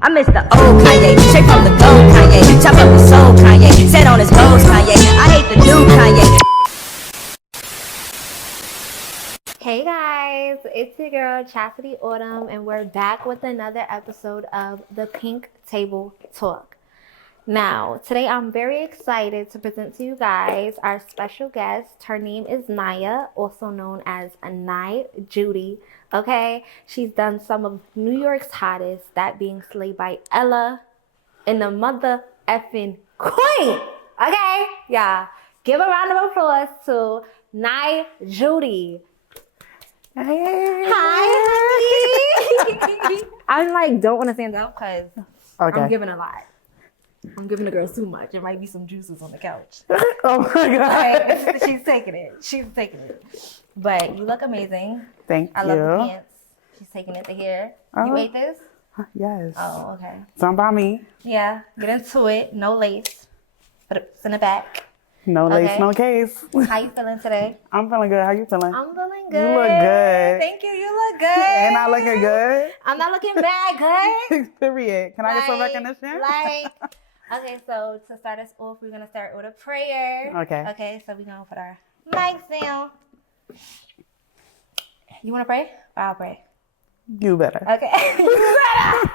I miss the old Kanye, straight from the gold Kanye. Chop up his soul Kanye, set on his goals Kanye. I hate the new Kanye. Hey guys, it's your girl Chastity Autumn, and we're back with another episode of the Pink Table Talk. Now, today I'm very excited to present to you guys our special guest. Her name is Niy, also known as Niy.Judy. Okay, she's done some of New York's hottest, that being Slayed by Ella and the mother effing queen. Okay, yeah, give a round of applause to Niy.Judy. Hey. Hi, honey. I'm like, don't want to stand up because Okay. I'm giving a lot. I'm giving the girls too much. There might be some juices on the couch. Oh my God. Like, she's taking it. She's taking it. But you look amazing. Thank I you. love the pants. She's taking it to here. You ate this? Yes. Oh, okay. Some by me. Yeah, get into it. No lace. Put it in the back. No lace, Okay. no case. How you feeling today? I'm feeling good. How you feeling? I'm feeling good. You look good. Thank you. You look good. Ain't I looking good? I'm not looking bad, good. Period. Can I get some recognition? Okay, so to start us off, we're going to start with a prayer. Okay. Okay, so we're going to put our mics down. You want to pray? Or I'll pray. You better. Okay. You better.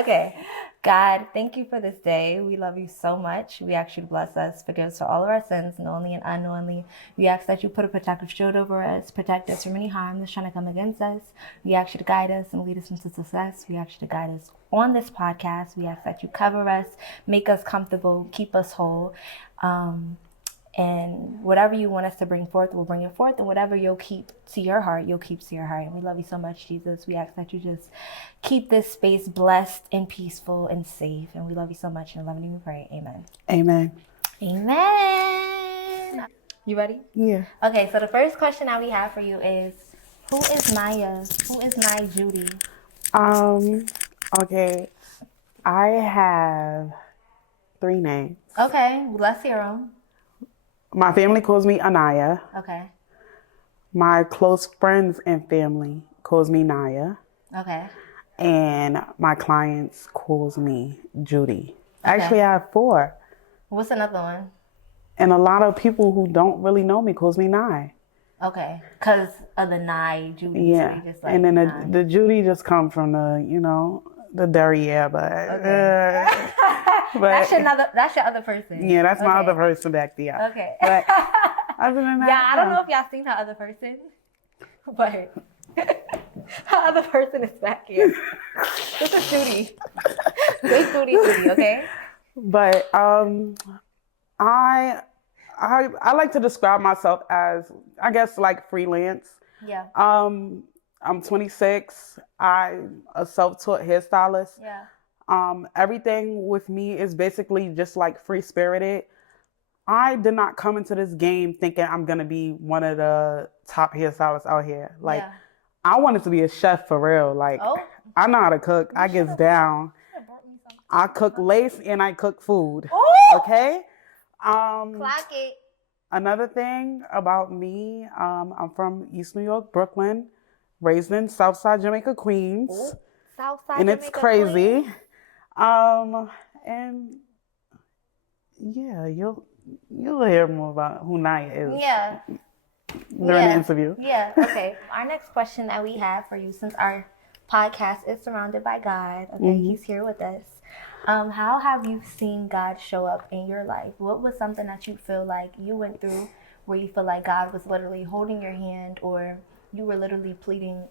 Okay. God, thank you for this day. We love you so much. We ask you to bless us, forgive us for all of our sins, knowingly and unknowingly. We ask that you put a protective shield over us, protect us from any harm that's trying to come against us. We ask you to guide us and lead us into success. We ask you to guide us on this podcast. We ask that you cover us, make us comfortable, keep us whole. And whatever you want us to bring forth, we'll bring it forth. And whatever you'll keep to your heart, you'll keep to your heart. And we love you so much, Jesus. We ask that you just keep this space blessed and peaceful and safe. And we love you so much. And loving you, we pray. Amen. Amen. Amen. You ready? Yeah. Okay, so the first question that we have for you is, who is Niy? Who is Niy.Judy? Okay. I have 3 names. Okay, let's hear them. My family calls me Anaya. Okay. My close friends and family calls me Niy. Okay. And my clients calls me Judy. Actually, I have 4. What's another one? And a lot of people who don't really know me calls me Niy. Okay, because of the Niy.Judy. Yeah. So just like and then Niy. the Judy just come from the derriere, but Okay. but That's your other person. yeah, that's my Okay. other person back there. Okay. But other than that, Yeah, I don't know if y'all seen her other person, but her other person is back here. This is Judy. Great Judy, okay? But I like to describe myself as, I guess, like freelance. Yeah. I'm 26. I'm a self-taught hairstylist. Yeah. Everything with me is basically just like free-spirited. I did not come into this game thinking I'm going to be one of the top hairstylists out here. Like, Yeah. I wanted to be a chef for real. Like, Oh. I know how to cook. I get down. I cook lace and I cook food. Oh! Okay? Clock it. Another thing about me, I'm from East New York, Brooklyn, raised in Southside Jamaica, Queens. Ooh. Southside And it's Jamaica crazy. Queen. And yeah, you'll hear more about who Niy is Yeah. during the interview. Yeah. Okay. Our next question that we have for you, since our podcast is surrounded by God, okay, He's here with us. How have you seen God show up in your life? What was something that you feel like you went through where you feel like God was literally holding your hand, or you were literally pleading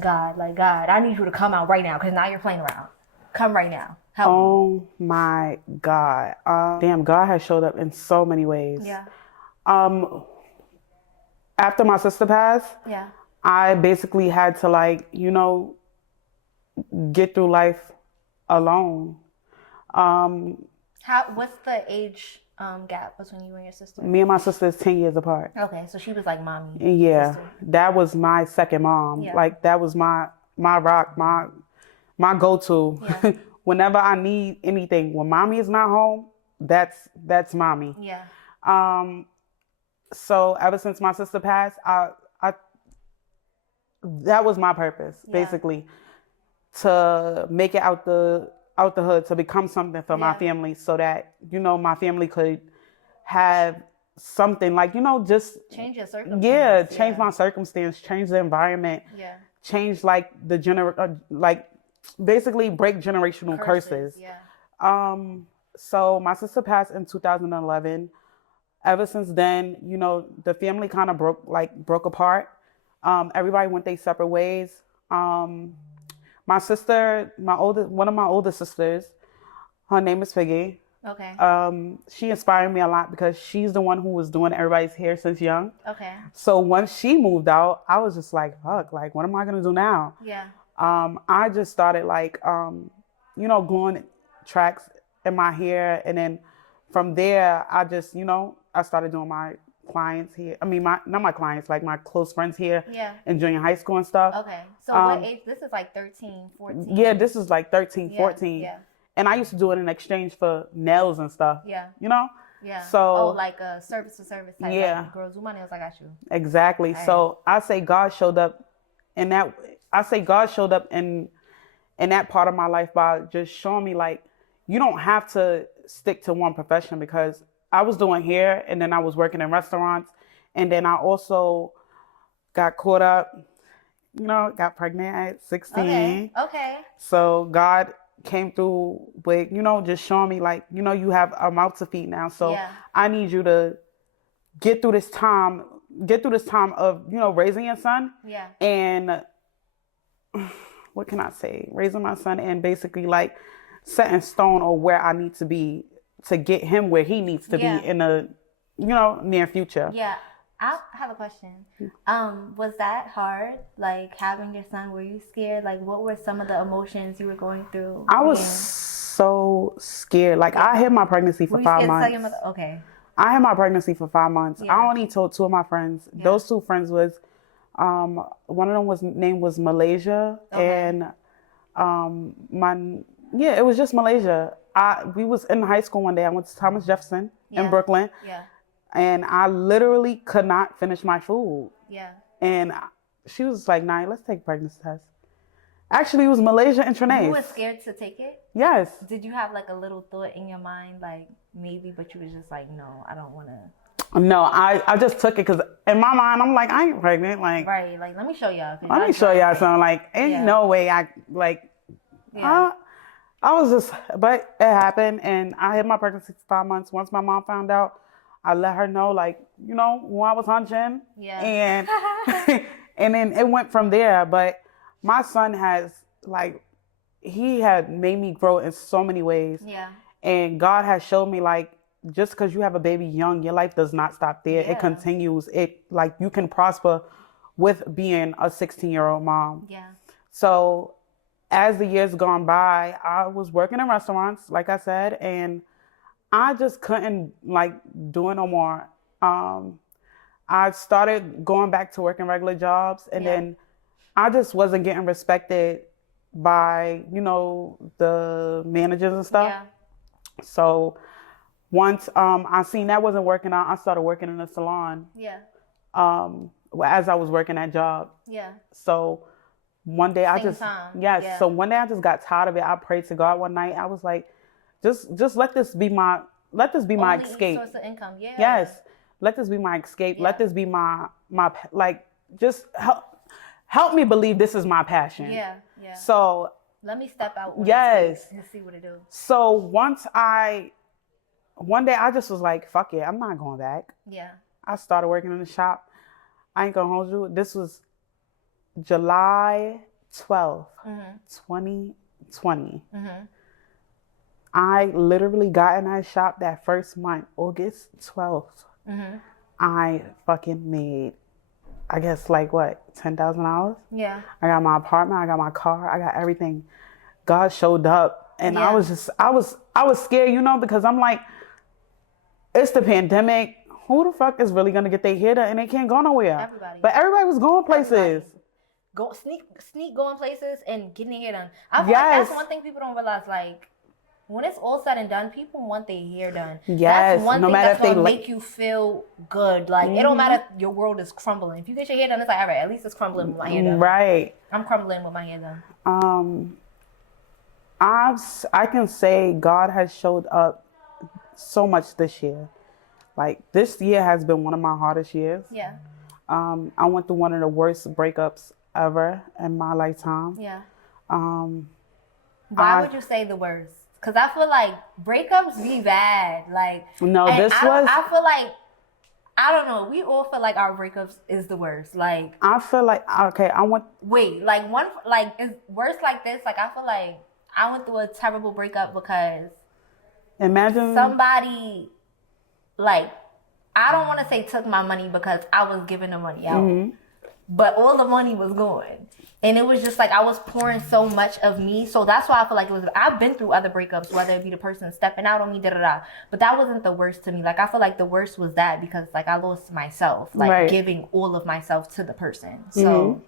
God, like, God, I need you to come out right now because now you're playing around. Come right now. Help me. Oh my God. Damn, God has showed up in so many ways. Yeah. After my sister passed, Yeah. I basically had to get through life alone. What's the age gap between you and your sister? Me and my sister is 10 years apart. Okay, so she was like mommy. Yeah, sister. that was my second mom. Yeah. Like, that was my rock, my go-to. Yeah. Whenever I need anything, when mommy is not home, that's mommy. Yeah. So ever since my sister passed, I that was my purpose, Yeah. basically. to make it out the hood, to become something for my Yeah. family, so that, you know, my family could have something, like, you know, just Change your circumstance. yeah, change my circumstance, change the environment, Yeah. change like like basically break generational curses. Yeah. So my sister passed in 2011. Ever since then, you know, the family kind of broke apart. Everybody went their separate ways. My sister, one of my older sisters, her name is Figgy. Okay. She inspired me a lot because she's the one who was doing everybody's hair since young. Okay. So once she moved out, I was just like, fuck, like, what am I gonna do now? Yeah. I just started like, you know, gluing tracks in my hair, and then from there, I just, you know, I started doing my clients here. I mean, not my clients, like my close friends here Yeah. in junior high school and stuff. Okay. So what age? This is like 13, 14. Yeah, this is like 13, Yeah, 14. yeah. And I used to do it in exchange for nails and stuff. Yeah. You know? Yeah. So, like a service to service type. Yeah. Like, girls, do my nails, I got you. Exactly. Right. So I say God showed up in that. I say God showed up in that part of my life by just showing me, like, you don't have to stick to one profession, because I was doing hair, and then I was working in restaurants, and then I also got caught up, you know, got pregnant at 16. Okay. Okay. So God came through with, you know, just showing me, like, you know, you have a mouth to feed now. So Yeah. I need you to get through this time of, you know, raising your son. Yeah. And what can I say? Raising my son, and basically like setting stone on where I need to be to get him where he needs to Yeah. be in the, you know, near future. Yeah. I have a question. Was that hard? Like having your son, were you scared? Like what were some of the emotions you were going through? I was again? so scared. Like, I had my pregnancy for Were you 5 scared to tell your months. mother? Okay. I had my pregnancy for 5 months. Yeah. I only told 2 of my friends. Yeah. Those 2 friends was, one of them was name was Malaysia, Okay. and it was just Malaysia. We was in high school one day. I went to Thomas Jefferson Yeah. in Brooklyn, Yeah. and I literally could not finish my food. Yeah. And she was like, "Niy, let's take a pregnancy test." Actually, it was Malaysia and You Trinace. were scared to take it? Yes. Did you have like a little thought in your mind, like maybe, but you was just like, no, I don't want to. No, I just took it because in my mind, I'm like, I ain't pregnant. Like, Right. Like, let me show y'all. let me show y'all something. Like, ain't Yeah. no way I, like, Yeah. I was just, but it happened, and I had my pregnancy for 5 months. Once my mom found out, I let her know, like, you know, when I was hunching. Yeah. And, and then it went from there. But my son has, like, he had made me grow in so many ways. Yeah. And God has showed me, like, just because you have a baby young, your life does not stop there. Yeah. It continues. It, like, you can prosper with being a 16-year-old mom. Yeah. So as the years gone by, I was working in restaurants, like I said, and I just couldn't, like, do it no more. I started going back to working regular jobs, and Yeah. then I just wasn't getting respected by, you know, the managers and stuff. Yeah. So once I seen that wasn't working out, I started working in a salon Yeah. as I was working that job. Yeah. So one day Same time. yes. Yeah. So one day I just got tired of it. I prayed to God one night. I was like, just let this be my Only escape. source of income. Yeah. Yes. Let this be my escape. Yeah. Let this be my like, just help me believe this is my passion. Yeah. Yeah. So Let me step out. On Yes. the stage and see what it do. so one day I just was like, fuck it, I'm not going back. Yeah. I started working in the shop. I ain't gonna hold you. This was July 12th, Mm-hmm. 2020. Mm-hmm. I literally got in that shop that first month, August 12th. Mm-hmm. I fucking made, I guess, like, what, $10,000? Yeah. I got my apartment, I got my car, I got everything. God showed up, and Yeah. I was scared, you know, because I'm like, it's the pandemic. Who the fuck is really gonna get their hair done, and they can't go nowhere? Everybody. But everybody was going places. Everybody. Go sneak going places and getting your hair done. I feel like Yes. that's one thing people don't realize. Like, when it's all said and done, people want their hair done. Yes, That's one no thing matter that's if they gonna like- make you feel good. Like it don't matter if your world is crumbling. If you get your hair done, it's like, all right, at least it's crumbling with my hair done. Right. I'm crumbling with my hair done. I can say God has showed up so much this year. Like this year has been one of my hardest years. Yeah. I went through one of the worst breakups ever in my lifetime. Yeah. I- would you say the worst? Because I feel like breakups be bad. Like No, and this I was- I feel like I don't know. We all feel like our breakups is the worst. Like I feel like okay, wait, like one like is worse like this. Like I feel like I went through a terrible breakup because imagine somebody like I don't want to say took my money because I was giving the money out, but all the money was going. And it was just like I was pouring so much of me. So that's why I feel like it was. I've been through other breakups, whether it be the person stepping out on me, but that wasn't the worst to me. Like I feel like the worst was that because like I lost myself, like Right. giving all of myself to the person. So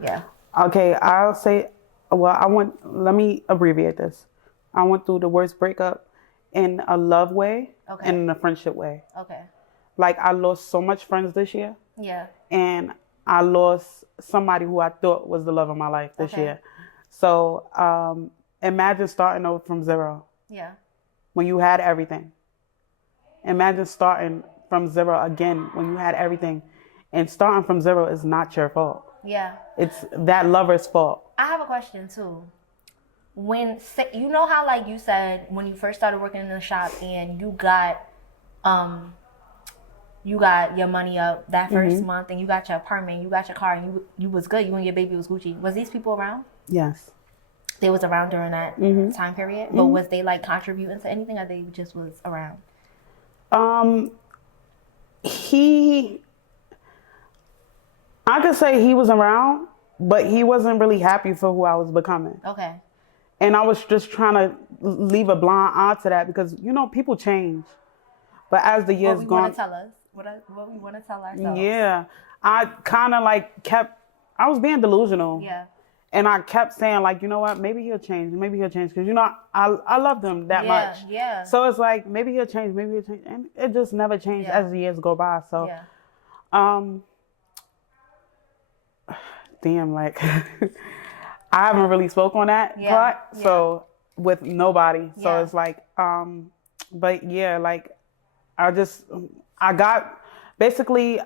yeah. okay, I'll say let me abbreviate this. I went through the worst breakup in a love way and in a friendship way. Okay. Like I lost so much friends this year. Yeah. And I lost somebody who I thought was the love of my life this year. So imagine starting over from zero Yeah. when you had everything. Imagine starting from zero again when you had everything. And starting from zero is not your fault. Yeah. It's that lover's fault. I have a question too. When you know how like you said when you first started working in the shop and you got your money up that first month and you got your apartment, you got your car, and you was good. You and your baby was Gucci. Was these people around? Yes. They was around during that time period, but was they like contributing to anything, or they just was around? I could say he was around, but he wasn't really happy for who I was becoming. Okay. And I was just trying to leave a blind eye to that because, you know, people change. But as the years What we gone... want to tell us. What we want to tell ourselves. Yeah. I kind of like I was being delusional. Yeah. And I kept saying like, you know what, maybe he'll change. Maybe he'll change. Because, you know, I loved him that much. Yeah. So it's like, maybe he'll change. Maybe he'll change. And it just never changed as the years go by. So, Yeah. damn, like, I haven't really spoke on that part. Yeah. So with nobody. So Yeah. it's like, but yeah, like, I got basically...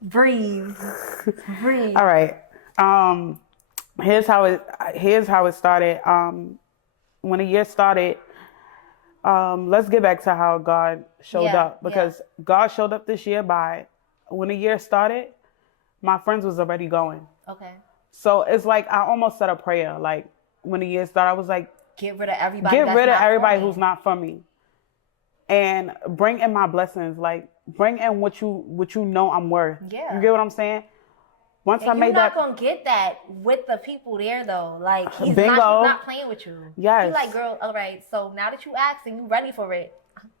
Breathe. All right. Here's how it started. When the year started, let's get back to how God showed up because God showed up this year when the year started, my friends was already going. Okay. So it's like I almost said a prayer. Like when the year started, I was like, get rid of everybody. Who's not for me, and bring in my blessings. Like bring in what you know I'm worth. Yeah. You get what I'm saying? Once And I made that, you're not gonna get that with the people there though. Like he's Bingo. not playing with you. Yes. He's like, girl, all right. So now that you asked and you ready for it,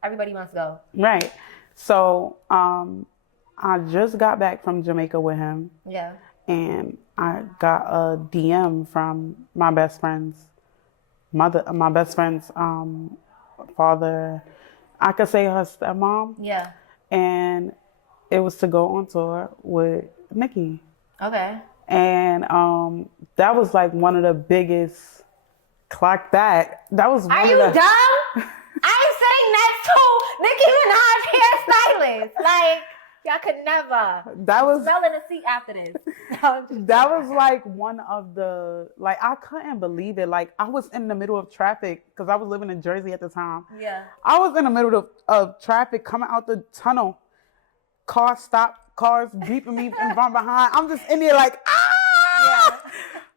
everybody must go. Right. So I just got back from Jamaica with him. Yeah. And I got a DM from my best friend's mother, my best friend's father. I could say her stepmom. Yeah. And it was to go on tour with Nicki. Okay. And that was like one of the biggest. Clock that. That was. Are you dumb? I'm sitting next to Nicki Minaj hairstylist. Like y'all could never. That was smelling a seat after this. That was like one of the I couldn't believe it. Like I was in the middle of traffic because I was living in Jersey at the time. Yeah. I was in the middle of traffic coming out the tunnel. Cars stopped, cars beeping me from behind. I'm just in there like ah. Yeah.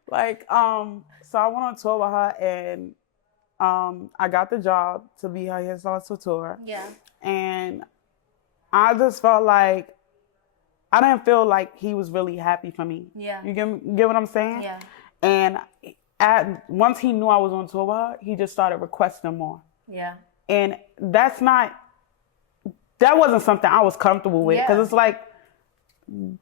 Like so I went on tour with her and I got the job to be her hairstylist for tour. Yeah. And I just felt like I didn't feel like he was really happy for me. Yeah. You get what I'm saying? Yeah. And once he knew I was on tour with her, he just started requesting more. Yeah. And that wasn't something I was comfortable with because it's like,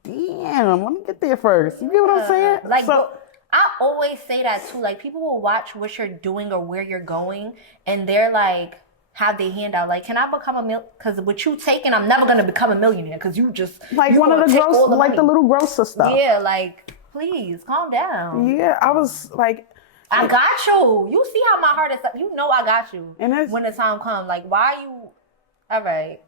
damn, let me get there first. You get what I'm saying? Like, so, I always say that too. Like, people will watch what you're doing or where you're going, and they're like, have their hand out. Like, can I become a because with you taking, I'm never gonna become a millionaire because you just Like you one of the take gross, all the like money. the little grocer stuff. Yeah, like, please calm down. Yeah, I was like, I got you. You see how my heart is. You know I got you. And when the time comes, like, why you? All right,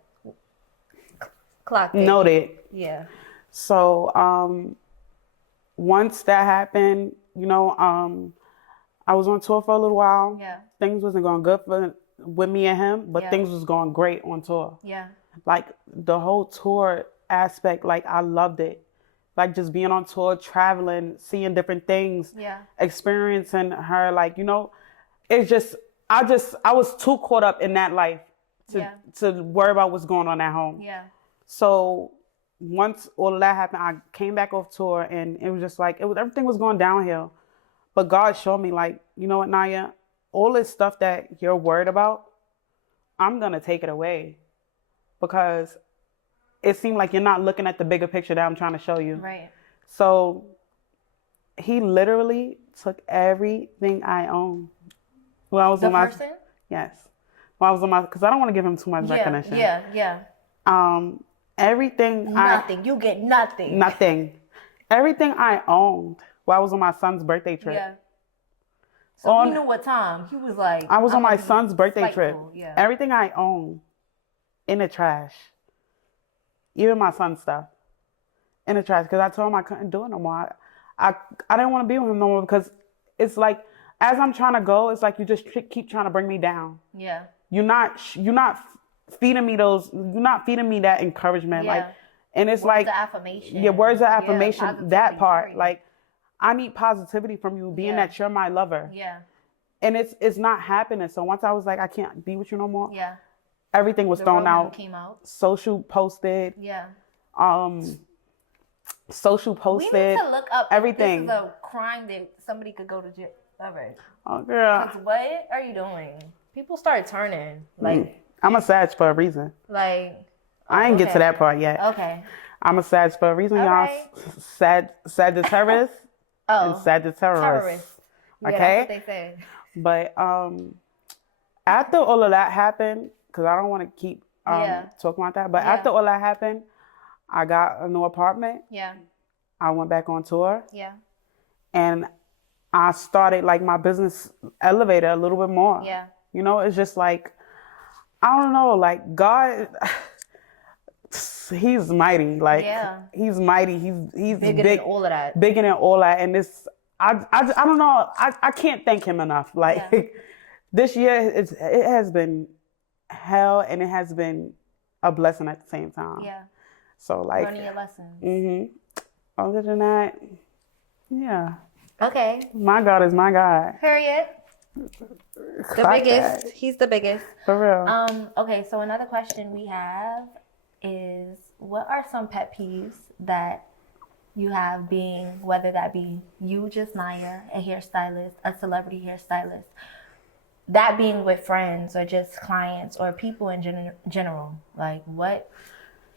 clock it. Noted. Yeah. So once that happened, you know, I was on tour for a little while. Yeah. Things wasn't going good with me and him, but Yeah. things was going great on tour. Yeah. Like the whole tour aspect, like I loved it. Like just being on tour, traveling, seeing different things, Yeah. experiencing her, like, you know, it's just I was too caught up in that life to worry about what's going on at home. Yeah. So once all of that happened, I came back off tour and it was just like everything was going downhill. But God showed me, like, you know what, Naya, all this stuff that you're worried about, I'm gonna take it away because it seemed like you're not looking at the bigger picture that I'm trying to show you. Right. So he literally took everything I own. When I was on my person? Yes. When I was on my, because I don't want to give him too much recognition. Yeah. Everything Nothing. You get nothing. Nothing. Everything I owned while I was on my son's birthday trip. Yeah. So he knew what time. He was like, I was on my son's birthday trip. Yeah. Everything I owned in the trash. Even my son's stuff in the trash. Because I told him I couldn't do it no more. I didn't want to be with him no more because it's like, as I'm trying to go, it's like you just keep trying to bring me down. Yeah. You're not feeding me that encouragement. Yeah. Like, and it's words like of affirmation. Yeah, words of affirmation. Positivity, That part, period. like, I need positivity from you, being that you're my lover. Yeah. And it's not happening. So once I was like, I can't be with you no more. Yeah. Everything was thrown out. Came out. Social posted. Yeah. Social posted. We need to look up everything. If this is a crime that somebody could go to jail. All right. Oh, girl. What are you doing? People start turning. Like, I'm a Sag for a reason. Like, I ain't get to that part yet. Okay. I'm a Sag for a reason, All y'all. right. Sagittarius and Sagittarius. Yeah, Okay? that's what they say. But after all of that happened, because I don't want to keep talking about that, but after all that happened, I got a new apartment. Yeah. I went back on tour. Yeah. And I started like my business elevated a little bit more. Yeah. You know, it's just like, I don't know, like God, he's mighty. Like he's mighty. He's bigger big, than all of that. Bigger than all that. And this, I don't know. I can't thank him enough. Like this year, it has been hell and it has been a blessing at the same time. Yeah. So like learning your lessons. Mm-hmm. Other than that, yeah. Okay. My God is my God. Period. The biggest. He's the biggest. For real. Okay, so another question we have is, what are some pet peeves that you have, being, whether that be you, just Naya, a hairstylist, a celebrity hairstylist, that being with friends or just clients or people in general? Like, what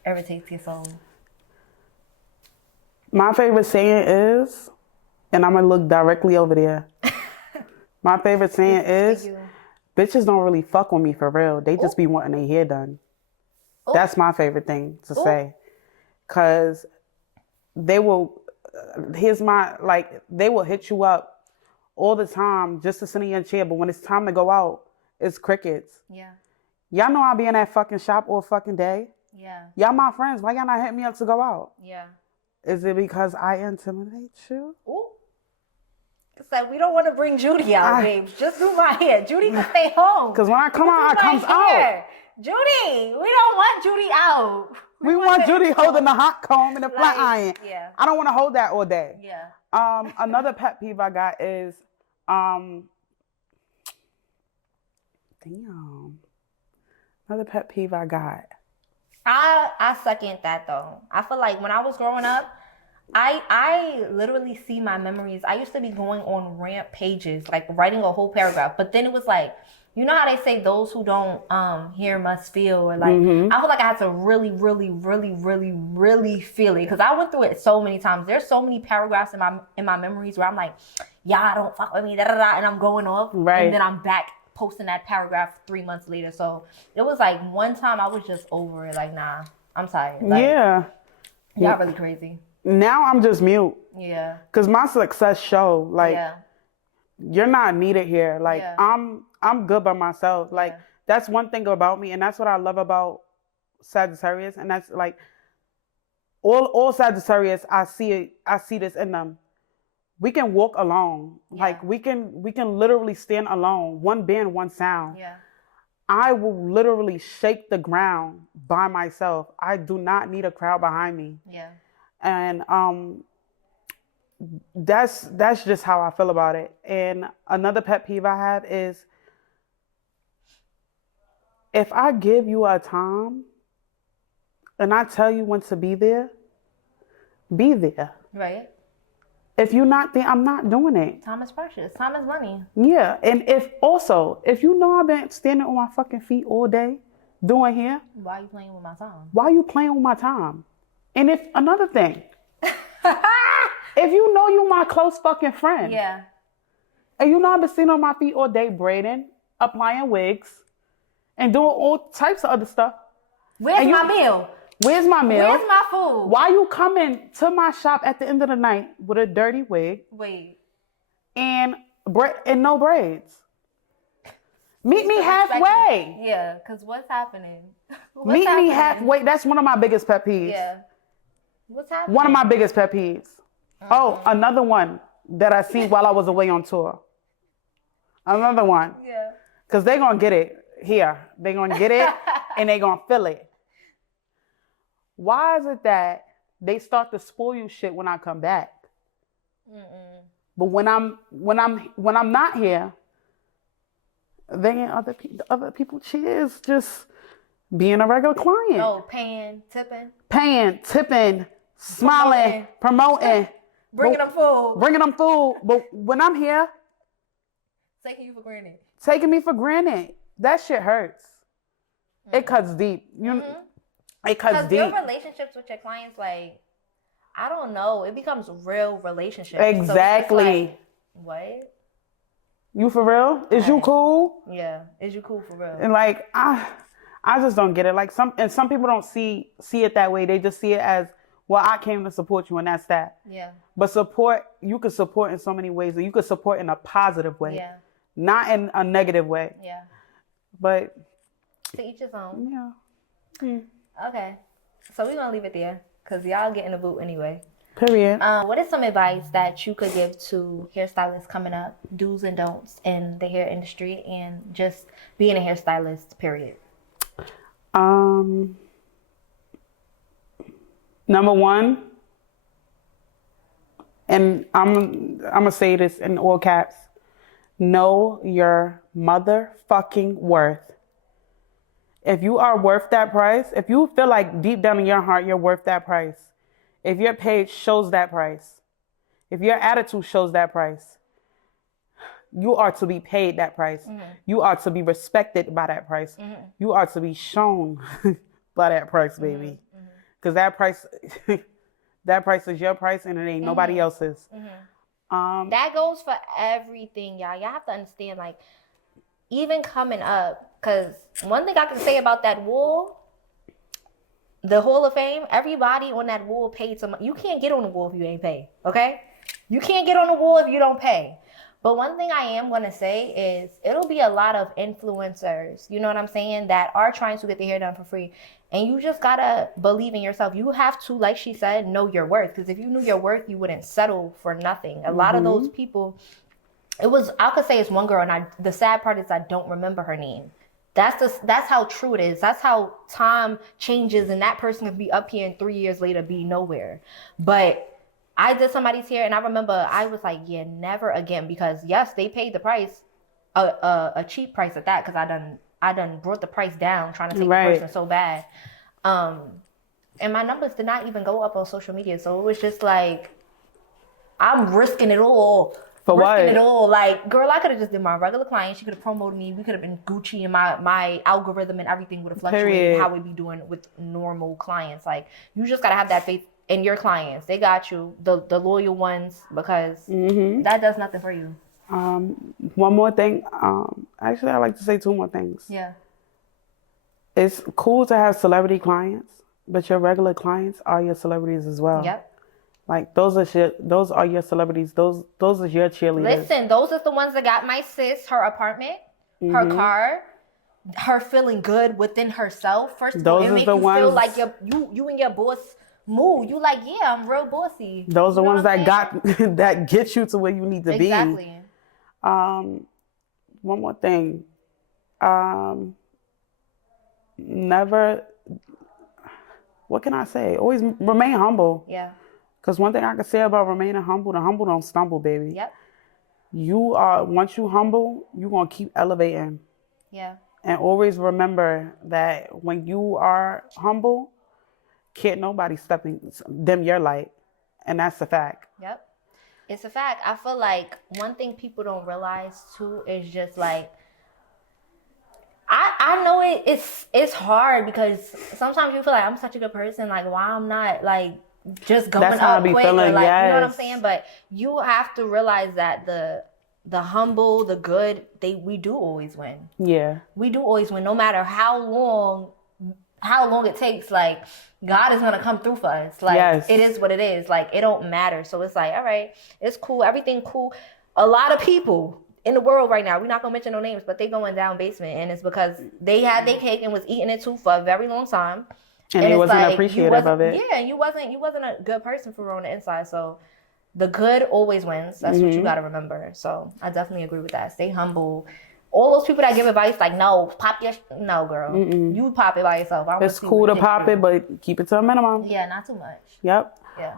irritates your soul? My favorite saying is, and I'm going to look directly over there. My favorite saying is, bitches don't really fuck with me for real. They just be wanting their hair done. That's my favorite thing to say. Because they will, they will hit you up all the time just to sit in your chair. But when it's time to go out, it's crickets. Yeah. Y'all know I'll be in that fucking shop all fucking day. Yeah. Y'all my friends. Why y'all not hit me up to go out? Yeah. Is it because I intimidate you? Ooh. It's like, we don't want to bring Judy out, babes. Just do my hair. Judy can stay home. Because when I come out, I comes out. Judy, we don't want Judy out. We want Judy holding the hot comb and the flat iron. Yeah. I don't want to hold that all day. Yeah. Another pet peeve I got is, another pet peeve I got. I second that though. I feel like when I was growing up, I literally see my memories. I used to be going on rant pages, like writing a whole paragraph, but then it was like you know how they say those who don't hear must feel, or like I feel like I had to really, really, really, really, really feel it, because I went through it so many times. There's so many paragraphs in my memories where I'm like, y'all don't fuck with me, da da da, and I'm going off, and then I'm back posting that paragraph 3 months later. So it was like one time I was just over it, like, nah, I'm tired. Like, y'all really crazy. Now I'm just mute. Yeah. Cause my success show, like, you're not needed here. Like, I'm good by myself. Like, that's one thing about me, and that's what I love about Sagittarius. And that's like all Sagittarius. I see this in them. We can walk alone. Like, we can literally stand alone. One band, one sound. Yeah. I will literally shake the ground by myself. I do not need a crowd behind me. Yeah. And that's just how I feel about it. And another pet peeve I have is, if I give you a time and I tell you when to be there, be there. Right. If you're not there, I'm not doing it. Time is precious. Time is money. Yeah. And if you know I've been standing on my fucking feet all day doing here, why are you playing with my time? Why are you playing with my time? And if another thing, if you know you my close fucking friend, and you know I've been sitting on my feet all day braiding, applying wigs, and doing all types of other stuff. Where's my meal? Where's my meal? Where's my food? Why you coming to my shop at the end of the night with a dirty wig? Wait. And no braids? Meet me halfway. Yeah, because what's happening? Meet me halfway. That's one of my biggest pet peeves. Yeah. What's happening? One of my biggest pet peeves. Oh, another one that I see while I was away on tour. Another one. Yeah. Because they're going to get it here. They're going to get it and they're going to feel it. Why is it that they start to spoil you shit when I come back? But when I'm not here, they and other people cheers just being a regular client. Oh, paying, tipping, smiling, promoting, bringing them food. But when I'm here, taking me for granted. That shit hurts. It cuts deep. It cuts deep. Your relationships with your clients, like, I don't know, it becomes real relationships. Exactly. So like, what? You for real? Is you cool? Yeah. Is you cool for real? And like, I just don't get it. Like, some people don't see it that way. They just see it as, well, I came to support you and that's that. Yeah. But you can support in so many ways. And you can support in a positive way. Yeah. Not in a negative way. Yeah. But to each his own. Yeah. Okay. So we're going to leave it there because y'all get in the boot anyway. Period. What is some advice that you could give to hairstylists coming up, do's and don'ts in the hair industry and just being a hairstylist, period? Number one, and I'm gonna say this in all caps, know your motherfucking worth. If you are worth that price, if you feel like deep down in your heart you're worth that price, if your page shows that price, if your attitude shows that price, you are to be paid that price. You are to be respected by that price. You are to be shown by that price, baby. Because that price is your price and it ain't nobody else's. That goes for everything, y'all. Y'all have to understand, like, even coming up, because one thing I can say about that wall, the Hall of Fame, everybody on that wall paid some. You can't get on the wall if you ain't paid, okay? You can't get on the wall if you don't pay. But one thing I am going to say is it'll be a lot of influencers, you know what I'm saying, that are trying to get their hair done for free. And you just got to believe in yourself. You have to, like she said, know your worth. Because if you knew your worth, you wouldn't settle for nothing. A lot of those people, I could say it's one girl, and the sad part is I don't remember her name. That's how true it is. That's how time changes, and that person can be up here and 3 years later be nowhere. But I did somebody's hair, and I remember I was like, yeah, never again. Because yes, they paid the price, a cheap price at that, because I done brought the price down trying to take the person so bad. And my numbers did not even go up on social media. So it was just like, I'm risking it all For risking what? it all. Like, girl, I could have just been my regular client. She could have promoted me. We could have been Gucci, and my algorithm and everything would have fluctuated Period. how we be doing with normal clients. Like, you just gotta have that faith in your clients. They got you, the loyal ones, because that does nothing for you. One more thing. Actually, I like to say two more things. Yeah. It's cool to have celebrity clients, but your regular clients are your celebrities as well. Yep. Like those are your celebrities. Those are your cheerleaders. Listen, those are the ones that got my sis her apartment, her car, her feeling good within herself. First of all, it makes you feel like you and your boss move. You like, yeah, I'm real bossy. Those are the ones that get you to where you need to be. Exactly. One more thing. Never. What can I say? Always remain humble. Yeah. Because one thing I can say about remaining humble, the humble don't stumble, baby. Yep. Once you humble, you're going to keep elevating. Yeah. And always remember that when you are humble, can't nobody dim your light. And that's a fact. Yep. It's a fact. I feel like one thing people don't realize too is just like, I know it's hard because sometimes you feel like I'm such a good person. Like, why I'm not like just going That's how I up be quick, feeling, or like, yes. you know what I'm saying? But you have to realize that the humble, the good, we do always win. Yeah. We do always win, no matter how long it takes. Like, God is gonna come through for us. Like, yes. It is what it is. Like, it don't matter. So it's like, all right, it's cool, everything cool. A lot of people in the world right now, we're not gonna mention no names, but they going down basement, and it's because they had their cake and was eating it too for a very long time. And he wasn't appreciative of it. Yeah, you wasn't a good person for real on the inside. So the good always wins. That's what you got to remember. So I definitely agree with that. Stay humble. All those people that give advice like, no, no, girl. You pop it by yourself. It's cool to pop it, but keep it to a minimum. Yeah, not too much. Yep. Yeah.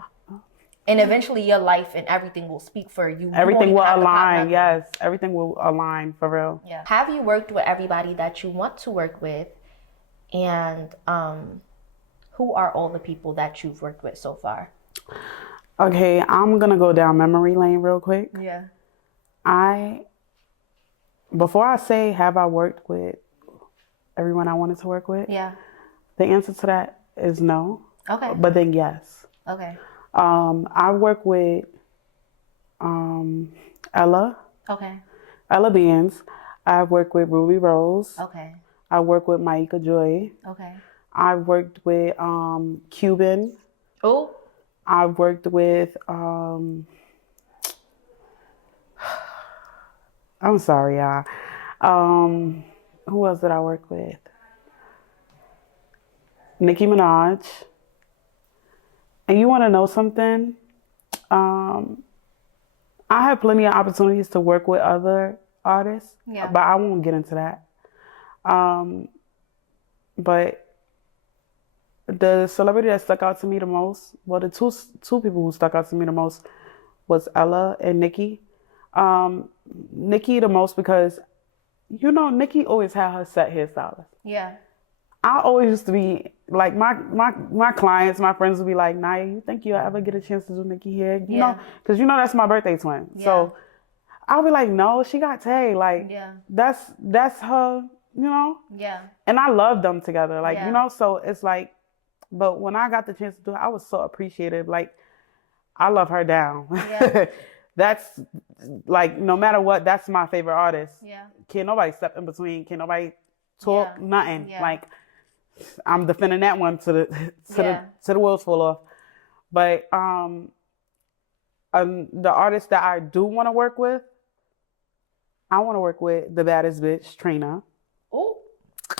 And eventually your life and everything will speak for you. Everything will align. Yes. Everything will align for real. Yeah. Have you worked with everybody that you want to work with? And who are all the people that you've worked with so far? Okay, I'm going to go down memory lane real quick. Yeah. Before I say, have I worked with everyone I wanted to work with? Yeah. The answer to that is no. Okay. But then yes. Okay. I work with Ella. Okay. Ella Beans. I've worked with Ruby Rose. Okay. I work with Maika Joy. Okay. I've worked with Cuban. Oh. I've worked with I'm sorry, y'all. Who else did I work with? Nicki Minaj. And you want to know something? I have plenty of opportunities to work with other artists, but I won't get into that. But the celebrity that stuck out to me the most, well, the two people who stuck out to me the most was Ella and Nicki. Nicki the most because, Nicki always had her set hairstylist. Yeah. I always used to be, like, my clients, my friends would be like, Niy, you think you'll ever get a chance to do Nicki hair? You know, because that's my birthday twin. Yeah. So I'll be like, no, she got Tay. Like, that's her, Yeah. And I love them together. Like, so it's like, but when I got the chance to do it, I was so appreciative. Like, I love her down. Yeah. That's, like, no matter what, that's my favorite artist. Yeah. Can't nobody step in between. Can't nobody talk, nothing. Yeah. Like, I'm defending that one to the wheels fall off. But the artist that I do want to work with, I want to work with the baddest bitch, Trina. Oh,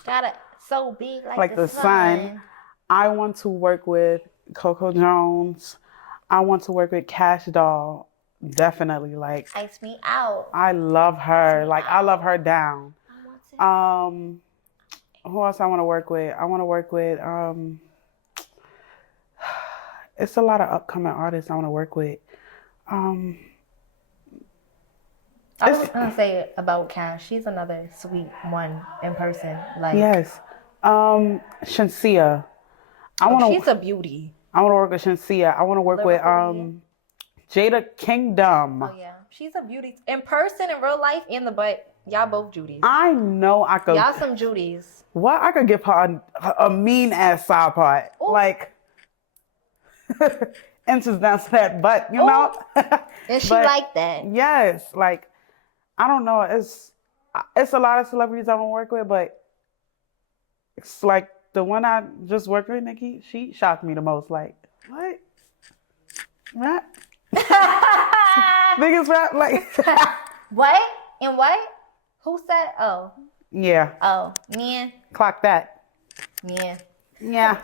got it so big like the sun. I want to work with Coco Jones. I want to work with Cash Doll. Definitely, like, Ice Me Out. I love her. Like, I love her down. Who else I want to work with? I want to work with it's a lot of upcoming artists I want to work with. I was gonna say about Cash. She's another sweet one in person. Like, yes, Shansia. She's a beauty. I want to work with Shansia. I want to work with Jada Kingdom. Oh yeah. She's a beauty in person, in real life, in the butt. Y'all both Judys. I know I could. Y'all some Judys. What? I could give her a mean ass side part. Ooh. Like, inches down to that butt, you know? And she But, like that. Yes. Like, I don't know. It's a lot of celebrities I don't work with, but it's like the one I just worked with, Nicki, she shocked me the most. Like, what? Rap? Biggest rap? Like, What? And what? Who said? Oh. yeah. Oh. Man. Clock that. Man. Yeah.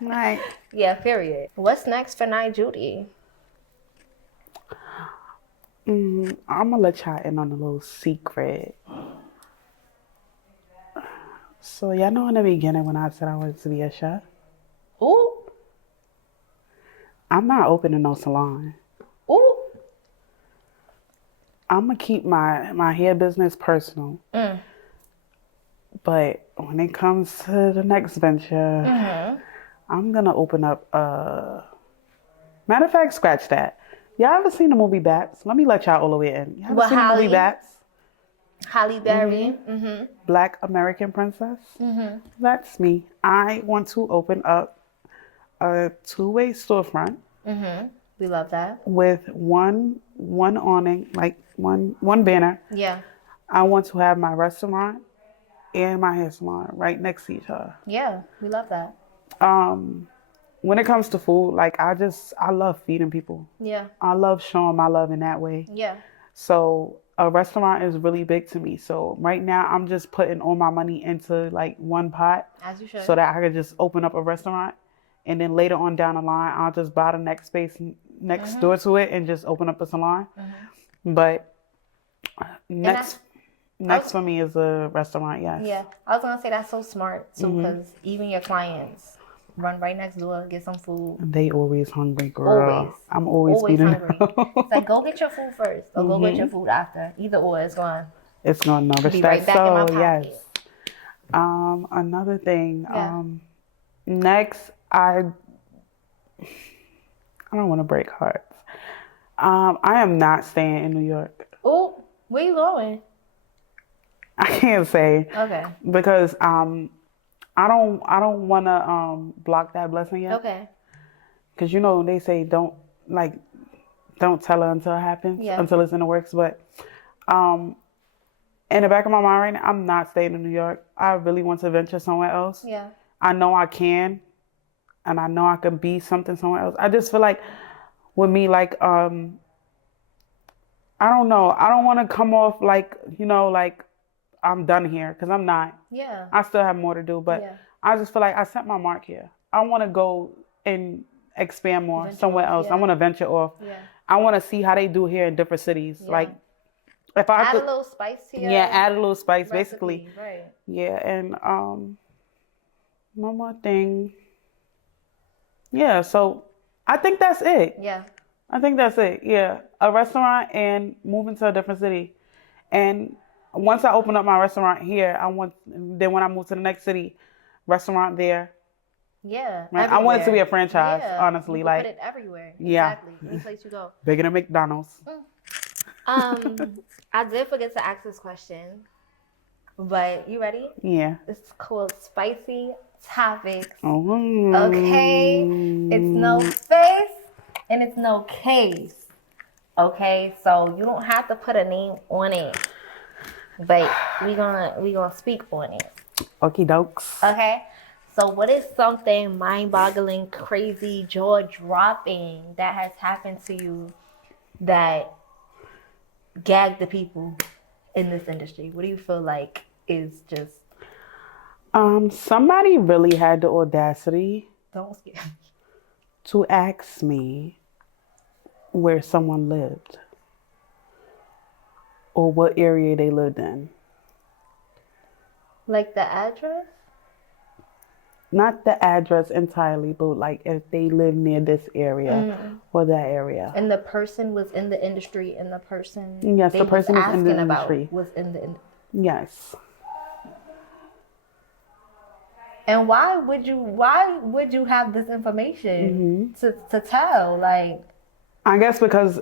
Right. Yeah, period. What's next for Niy.Judy? I'm gonna let y'all in on a little secret. So y'all know in the beginning when I said I wanted to be a chef? Ooh. I'm not opening no salon. Ooh. I'm gonna keep my hair business personal. But when it comes to the next venture, I'm gonna open up matter of fact, scratch that. Y'all ever seen the movie Bats? Let me let y'all all the way in. Y'all ever seen the movie Bats? Halle Berry. Black American Princess? That's me. I want to open up a two-way storefront. We love that. With one awning, like one banner. Yeah. I want to have my restaurant and my hair salon right next to each other. Yeah, we love that. When it comes to food, like I love feeding people. Yeah. I love showing my love in that way. Yeah. So a restaurant is really big to me. So right now I'm just putting all my money into like one pot. As you should. So that I could just open up a restaurant. And then later on down the line, I'll just buy the next space next door to it and just open up a salon. But next for me is a restaurant, yes. Yeah, I was gonna say that's so smart too, because even your clients run right next door, get some food. They always hungry, girl. Always. I'm always feeding hungry. It's like go get your food first, or go get your food after. Either or, it's going. It's going to nourish be that right back in my soul, pocket. yes. Another thing. Yeah. Next, I don't want to break hearts. I am not staying in New York. Oh, where you going? I can't say. Okay. Because I don't want to block that blessing yet. Okay. Because you know they say don't tell her until it happens, until it's in the works. But in the back of my mind right now, I'm not staying in New York. I really want to venture somewhere else. Yeah. I know I can, and I know I can be something somewhere else. I just feel like with me, like I don't know. I don't want to come off like like I'm done here, because I'm not. Yeah. I still have more to do, but I just feel like I set my mark here. I want to go and expand more venture somewhere else. I want to venture off. Yeah. I want to see how they do here in different cities. Yeah. Like if I add a little spice here. Yeah, add a little spice, recipe, basically. Right. Yeah, and one more thing. Yeah, so I think that's it. Yeah. I think that's it. Yeah, a restaurant and moving to a different city, and once I open up my restaurant here, then when I move to the next city, restaurant there. Yeah. Right? I want it to be a franchise, honestly. You like put it everywhere. Yeah. Exactly. Any place you go. Bigger than McDonald's. I did forget to ask this question, but you ready? Yeah. It's called Spicy Topics. Oh. Okay. It's no face and it's no case. Okay, so you don't have to put a name on it, but we gonna speak on it. Okie dokes. Okay. So what is something mind-boggling, crazy, jaw-dropping that has happened to you that gagged the people in this industry? What do you feel like is just... Somebody really had the audacity Don't scare me. to ask me where someone lived or what area they lived in. Like the address? Not the address entirely, but like if they live near this area or that area. And the person was in the industry, and the person yes, the person was in the industry. Was in the yes. And why would you have this information to tell? Like, I guess because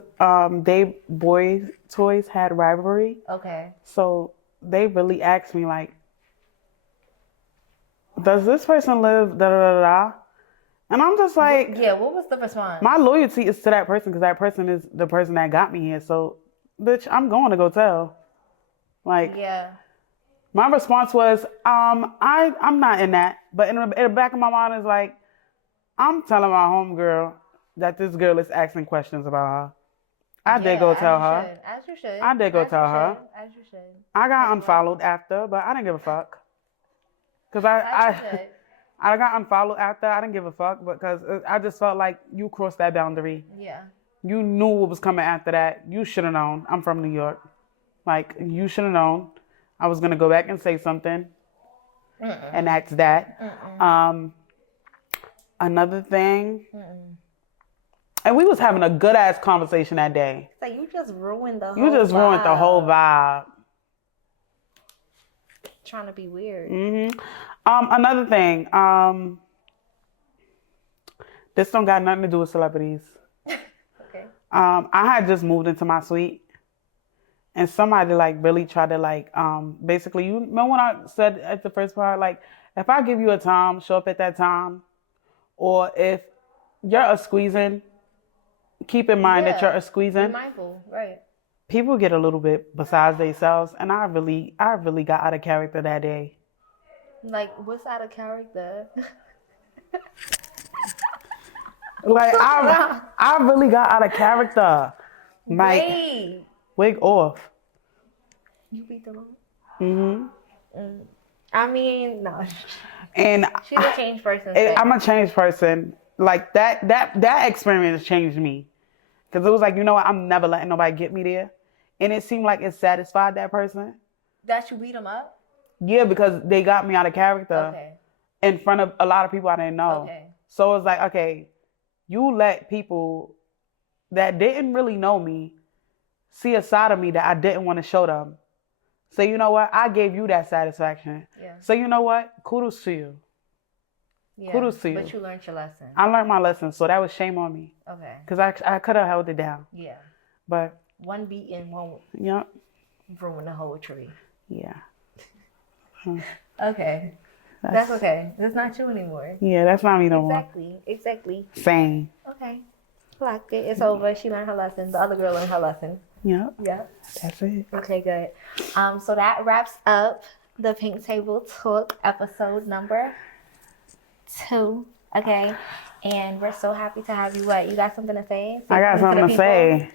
they boy toys had rivalry. Okay. So they really asked me like, does this person live da da da da? And I'm just like, yeah, what was the response? my loyalty is to that person because that person is the person that got me here. So, bitch, I'm going to go tell. Like, yeah. My response was, I'm not in that. But in the back of my mind is like, I'm telling my homegirl that this girl is asking questions about her. I did go tell her. As you should. I did go tell her. As you should. I got unfollowed after, but I didn't give a fuck. Because I got unfollowed after. I didn't give a fuck because I just felt like you crossed that boundary. Yeah. You knew what was coming after that. You should have known. I'm from New York. Like, you should have known. I was going to go back and say something. And that's that. Another thing. And we was having a good-ass conversation that day. So you just ruined the whole You just ruined the whole vibe. Trying to be weird. Another thing. This don't got nothing to do with celebrities. Okay. I had just moved into my suite. And somebody like really tried to like, basically, you remember when I said at the first part, like, if I give you a time, show up at that time. Or if you're a squeezing, keep in mind that you're a squeezing. Be mindful, right. People get a little bit besides themselves. And I really got out of character that day. Like, what's out of character? Like, I really got out of character. Like, Wait. wig off. You beat the wrong? I mean, no. And she's a changed person. I'm a changed person. Like, that experience changed me. Because it was like, you know what? I'm never letting nobody get me there. And it seemed like it satisfied that person. That you beat them up? Yeah, because they got me out of character. Okay. In front of a lot of people I didn't know. Okay. So it was like, okay, you let people that didn't really know me see a side of me that I didn't want to show them. So you know what? I gave you that satisfaction. Yeah. So you know what? Kudos to you. Yeah. Kudos to you. But you learned your lesson. I learned my lesson, so that was shame on me. Okay. Because I could have held it down. Yeah. But one beating won't ruin the whole tree. Yeah. Okay. That's okay. That's not you anymore. Yeah, that's not me no more. Exactly. Same. Okay. Blocked it. It's over. She learned her lesson. The other girl learned her lesson. Yep. Yeah. That's it. Okay, good. So that wraps up the Pink Table Talk episode number 2. Okay. And we're so happy to have you. What? You got something to say? I got something to say.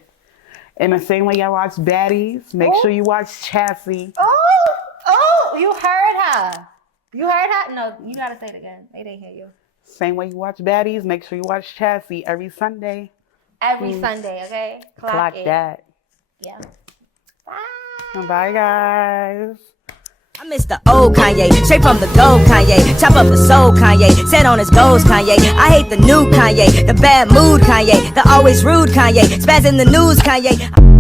In the same way y'all watch Baddies, make sure you watch Chassis. Oh, you heard her. You heard her? No, you got to say it again. They didn't hear you. Same way you watch Baddies, make sure you watch Chassis every Sunday. Every Sunday, okay? Clock it. that. Yeah. Bye. Bye, guys. I miss the old Kanye, straight from the gold Kanye. Chop up the soul Kanye, set on his goals Kanye. I hate the new Kanye, the bad mood Kanye, the always rude Kanye, spaz in the news Kanye.